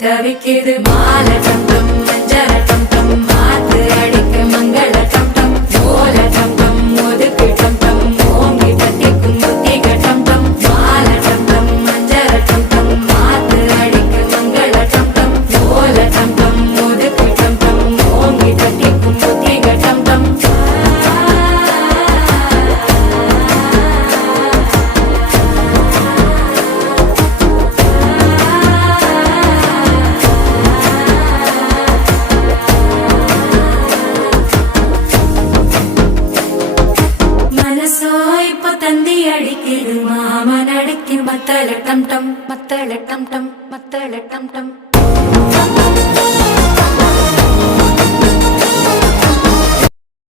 தவிக்குது மாலை டம் டம் மஞ்சள டம் டம் மாத்து அடிக்க மங்கள டம் டம் ஓல டம் டம் ஒதுக்கு டம் டம் ஓங்கி தட்டிக்கும் புத்திக டம் டம் மாலை டம் டம் மஞ்சள டம் டம் மாத்து அடிக்க மங்கள டம் டம் ஓல டம் டம் ஒதுக்கு டம் டம் ஓங்கி தட்டிக்கும் புத்திக டம் டம் தந்தி அடிக்குது மாமன் அடிக்கு மத்தள டம் டம் மத்தள டம் டம் மத்தள டம் டம்